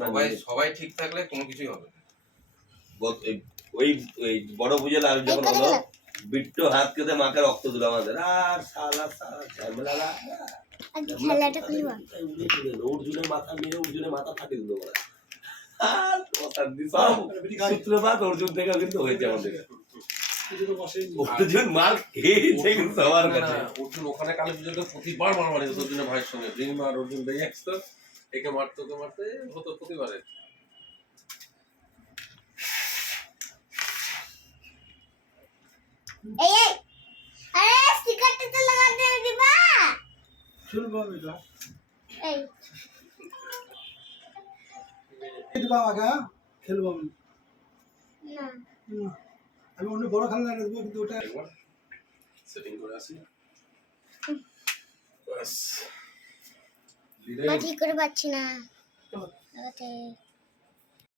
সবাই সবাই ঠিক থাকলে কোনো কিছুই হবে না। ওই ওই বড় পুজো লাল যখন হলো বিট্টু হাত কেটে মাকে রক্ত দিল আমাদের। আর সালা সালা ঝামেলা খেলাটা খুলবা উড়ে চলে মাথা মেরে অর্জুনের মাথা ফাটিয়ে দিল ওরা আর অশান্তি সব সূত্রপাত অর্জুন থেকে কিন্তু হয়েছে আমাদের। অর্জুন মার খেয়েছে কিন্তু সবার কাছে। অর্জুন ওখানে কালী পুজোতে প্রতিবার মারামারি হতো অর্জুনের ভাইয়ের সঙ্গে। অর্জুন আসতো একে মারতো ওকে মারতে হতো প্রতিবারে। এই এই আরে স্টিকারটা তো লাগাতে দিবা শুনব আমি এই। দিবা আমাকে? খেলব আমি। না। আমি অন্য বড় খেলা এনে দেবো কিন্তু ওটা একবার সেটিং করে আসি। ব্যাস। না ঠিক করে পাচ্ছি না